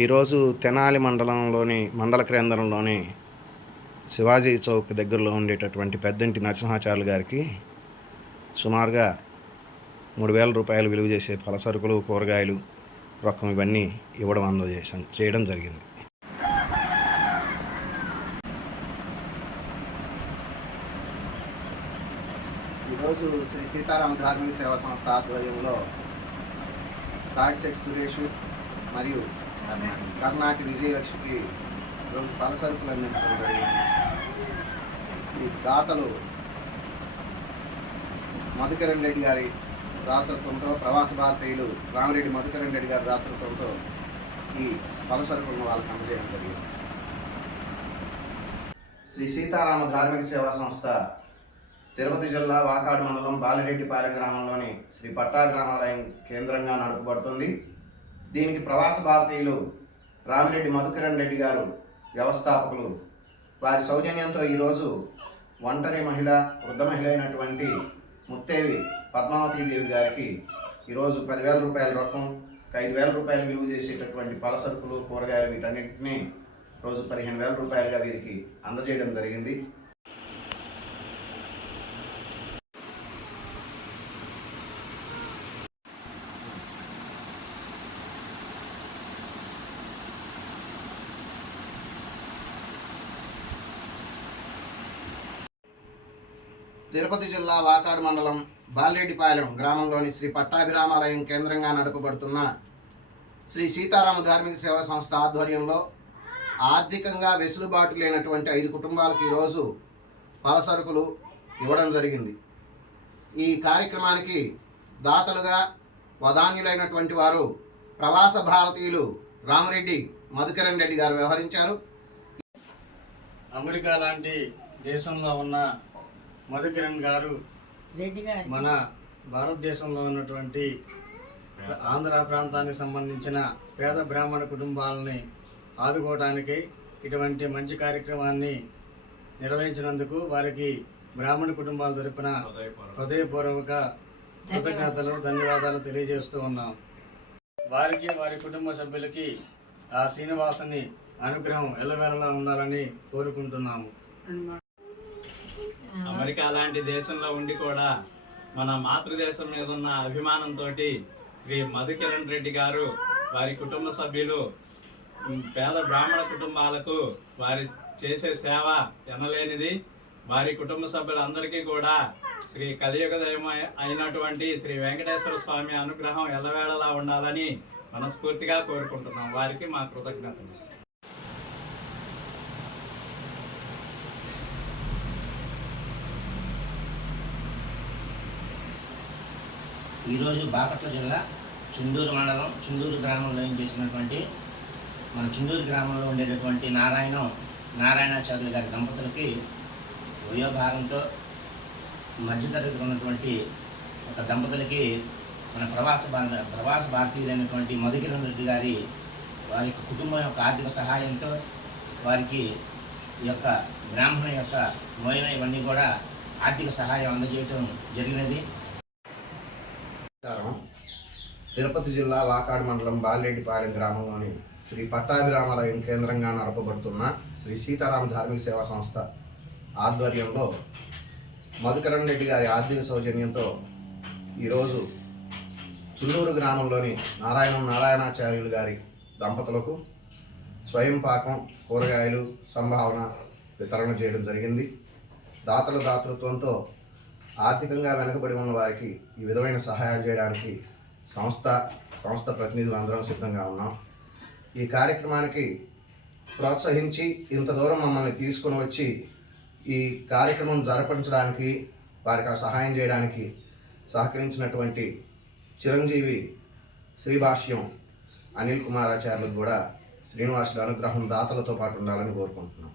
ఈరోజు తెనాలి మండల కేంద్రంలోని శివాజీ చౌక్ దగ్గరలో ఉండేటటువంటి పెద్దంటి నరసింహాచార్యులు గారికి సుమారుగా 3,000 రూపాయలు విలువ చేసే పలసరుకులు, కూరగాయలు, రొక్కం ఇవన్నీ చేయడం జరిగింది. ఈరోజు శ్రీ సీతారామ ధార్మిక సేవా సంస్థ ఆధ్వర్యంలో తాడిశెట్టి సురేష్ మరియు కర్ణాటి విజయలక్ష్మికి ఈరోజు పలసరుకులు అందించడం జరిగింది. ఈ దాతలు మధుకరణ్ రెడ్డి గారి దాతృత్వంతో, ప్రవాస భారతీయులు రామిరెడ్డి మధుకరణ్ రెడ్డి గారి దాతృత్వంతో ఈ పలసరుకులను వాళ్ళకి అందజేయడం జరిగింది. శ్రీ సీతారామ ధార్మిక సేవా సంస్థ తిరుపతి జిల్లా వాకాడు మండలం బాలిరెడ్డిపాలెం గ్రామంలోని శ్రీ పట్టా గ్రామాలయం కేంద్రంగా నడపబడుతుంది. దీనికి ప్రవాస భారతీయులు రామిరెడ్డి మధుకరణ్ రెడ్డి గారు వ్యవస్థాపకులు. వారి సౌజన్యంతో ఈరోజు ఒంటరి మహిళ, వృద్ధ మహిళ అయినటువంటి ముత్తేవి పద్మావతీదేవి గారికి ఈరోజు 10,000 రూపాయల రొక్కం, 5,000 రూపాయలు విలువ చేసేటటువంటి పలసరుకులు, కూరగాయలు వీటన్నిటిని రోజు 15,000 రూపాయలుగా వీరికి అందజేయడం జరిగింది. తిరుపతి జిల్లా వాకాడు మండలం బాలిరెడ్డిపాలెం గ్రామంలోని శ్రీ పట్టాభిరామాలయం కేంద్రంగా నడపబడుతున్న శ్రీ సీతారామ ధార్మిక సేవా సంస్థ ఆధ్వర్యంలో ఆర్థికంగా వెసులుబాటు లేనటువంటి 5 కుటుంబాలకు ఈరోజు పలసరుకులు ఇవ్వడం జరిగింది. ఈ కార్యక్రమానికి దాతలుగా వదాన్యులైనటువంటి వారు ప్రవాస భారతీయులు రామిరెడ్డి మధుకరణ్ రెడ్డి గారు వ్యవహరించారు. అమెరికా లాంటి దేశంలో ఉన్న మధుకరణ్ గారు మన భారతదేశంలో ఉన్నటువంటి ఆంధ్ర ప్రాంతానికి సంబంధించిన పేద బ్రాహ్మణ కుటుంబాలని ఆదుకోవడానికి ఇటువంటి మంచి కార్యక్రమాన్ని నిర్వహించినందుకు వారికి బ్రాహ్మణ కుటుంబాల తరపున హృదయపూర్వక కృతజ్ఞతలు, ధన్యవాదాలు తెలియజేస్తూ ఉన్నాం. వారికి, వారి కుటుంబ సభ్యులకి ఆ శ్రీనివాసుని అనుగ్రహం ఎల్లవేళలా ఉండాలని కోరుకుంటున్నాము. అమెరికా లాంటి దేశంలో ఉండి కూడా మన మాతృదేశం మీద ఉన్న అభిమానంతో శ్రీ మధుకరణ్ రెడ్డి గారు, వారి కుటుంబ సభ్యులు పేద బ్రాహ్మణ కుటుంబాలకు వారి చేసే సేవ ఎనలేనిది. వారి కుటుంబ సభ్యులందరికీ కూడా శ్రీ కలియుగ దైవం అయినటువంటి శ్రీ వెంకటేశ్వర స్వామి అనుగ్రహం ఎల్లవేళలా ఉండాలని మనస్ఫూర్తిగా కోరుకుంటున్నాం. వారికి మా కృతజ్ఞతలు. ఈరోజు బాపట్ల జిల్లా చుండూరు మండలం చుండూరు గ్రామంలో చేసినటువంటి మన చుండూరు గ్రామంలో ఉండేటటువంటి నారాయణాచార్యులు గారి దంపతులకి వయోభారంతో మధ్యతరగతి ఉన్నటువంటి ఒక దంపతులకి మన ప్రవాస భారతీయులైనటువంటి మధుకరణ్ రెడ్డి గారి వారి కుటుంబం యొక్క ఆర్థిక సహాయంతో వారికి ఈ యొక్క బ్రాహ్మణ యొక్క మోయన ఇవన్నీ కూడా ఆర్థిక సహాయం అందజేయటం జరిగినది. తిరుపతి జిల్లా వాకాడు మండలం బాలిరెడ్డిపాలెం గ్రామంలోని శ్రీ పట్టాభిరామాలయం కేంద్రంగా నడపబడుతున్న శ్రీ సీతారామ ధార్మిక సేవా సంస్థ ఆధ్వర్యంలో మధుకరణ్ రెడ్డి గారి ఆర్థిక సౌజన్యంతో ఈరోజు చుండూరు గ్రామంలోని నారాయణాచార్యులు గారి దంపతులకు స్వయం పాకం, కూరగాయలు, సంభావన వితరణ చేయడం జరిగింది. దాతల దాతృత్వంతో ఆర్థికంగా వెనుకబడి ఉన్న వారికి ఈ విధమైన సహాయాలు చేయడానికి సంస్థ ప్రతినిధులు అందరం సిద్ధంగా ఉన్నాం. ఈ కార్యక్రమానికి ప్రోత్సహించి ఇంత దూరం మమ్మల్ని తీసుకుని వచ్చి ఈ కార్యక్రమం జరిపించడానికి, వారికి ఆ సహాయం చేయడానికి సహకరించినటువంటి చిరంజీవి శ్రీభాష్యం అనిల్ కుమారాచార్యులకు కూడా శ్రీనివాసుల అనుగ్రహం దాతలతో పాటు ఉండాలని కోరుకుంటున్నాం.